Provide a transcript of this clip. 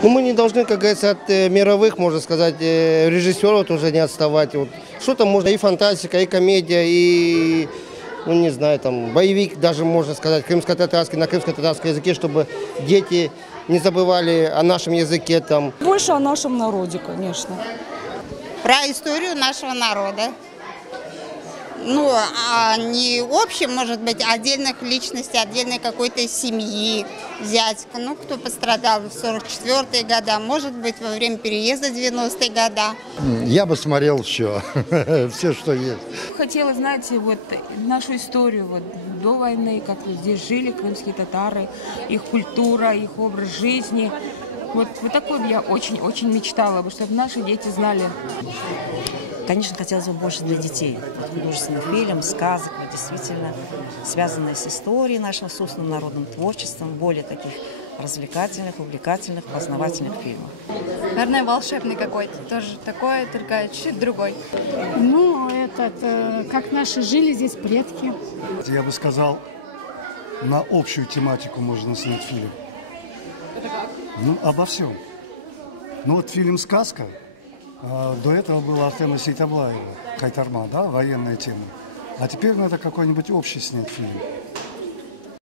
Ну, мы не должны, как говорится, от мировых, можно сказать, режиссеров тоже не отставать. Вот. Что-то можно и фантастика, и комедия, и, ну, не знаю, там, боевик даже, можно сказать, крымско-татарский, на крымско-татарском языке, чтобы дети не забывали о нашем языке. Там. Больше о нашем народе, конечно. Про историю нашего народа. Ну, а не общем, может быть, отдельных личностей, отдельной какой-то семьи взять. Ну, кто пострадал в 44-е годы, может быть, во время переезда 90-е годы. Я бы смотрел все, все, что есть. Хотела, знаете, вот нашу историю вот до войны, как здесь жили крымские татары, их культура, их образ жизни. Вот такой я очень-очень мечтала бы, чтобы наши дети знали. Конечно, хотелось бы больше для детей. Вот художественный фильм, сказок, действительно связанные с историей нашим собственным народным творчеством, более таких развлекательных, увлекательных, познавательных фильмов. Наверное, волшебный какой-то, тоже такой, только чуть-чуть другой. Ну, как наши жили здесь предки. Я бы сказал, на общую тематику можно снять фильм. Ну, обо всем. Ну, вот фильм «Сказка». До этого была Артема Сейтаблаева, Кайтарма, да, военная тема. А теперь надо какой-нибудь общий снять фильм.